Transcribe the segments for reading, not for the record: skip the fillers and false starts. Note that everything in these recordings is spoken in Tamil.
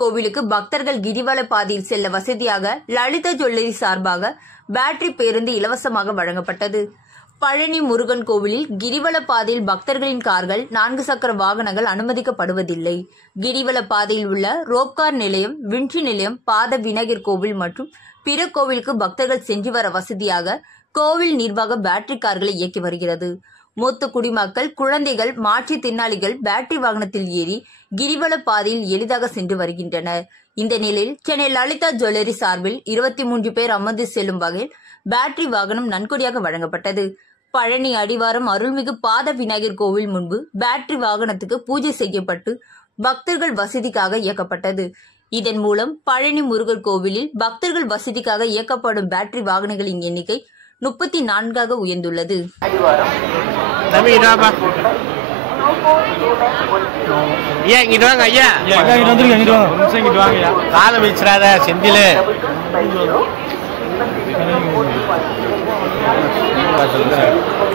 கோவிலுக்கு பக்தர்கள் கிரிவல பாதையில் செல்ல வசதியாக லலிதா ஜுவல்லரி சார்பாக பேட்டரி பேருந்து இலவசமாக வழங்கப்பட்டது. பழனி முருகன் கோவிலில் கிரிவல பாதையில் பக்தர்களின் கார்கள், 4 சக்கர வாகனங்கள் அனுமதிக்கப்படுவதில்லை. கிரிவல பாதையில் உள்ள ரோப்கார் நிலையம், விண்ட்ரி நிலையம், பாத விநாயகர் கோவில் மற்றும் பிற கோவிலுக்கு பக்தர்கள் சென்று வர வசதியாக கோவில் நிர்வாக பேட்டரி கார்களை இயக்கி வருகிறது. மூத்த குடிமக்கள், குழந்தைகள், மாற்றுத்திறனாளிகள் பேட்டரி வாகனத்தில் ஏறி கிரிவல பாதையில் எளிதாக சென்று வருகின்றனர். இந்த நிலையில் சென்னை லலிதா ஜுவல்லரி சார்பில் 23 பேர் அமர்ந்து செல்லும் வகையில் பேட்டரி வாகனம் நன்கொடையாக வழங்கப்பட்டது. பழனி அடிவாரம் அருள்மிகு பாத விநாயகர் கோவில் முன்பு பேட்டரி வாகனத்துக்கு பூஜை செய்யப்பட்டு பக்தர்கள் வசதிக்காக இயக்கப்பட்டது. இதன் மூலம் பழனி முருகர் கோவிலில் பக்தர்கள் வசதிக்காக இயக்கப்படும் பேட்டரி வாகனங்களின் எண்ணிக்கை 34ஆக உயர்ந்துள்ளது.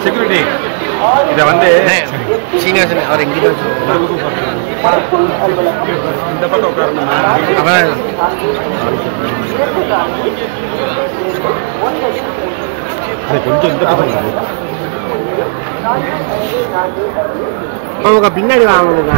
செக்யூரிட்டி இத வந்து சீனியர்ஸ் அவர் எங்க இந்த பக்கம் உட்காரணும். கொஞ்சம் இந்த பக்கம் அவங்க பின்னாடி வாங்கணுங்க.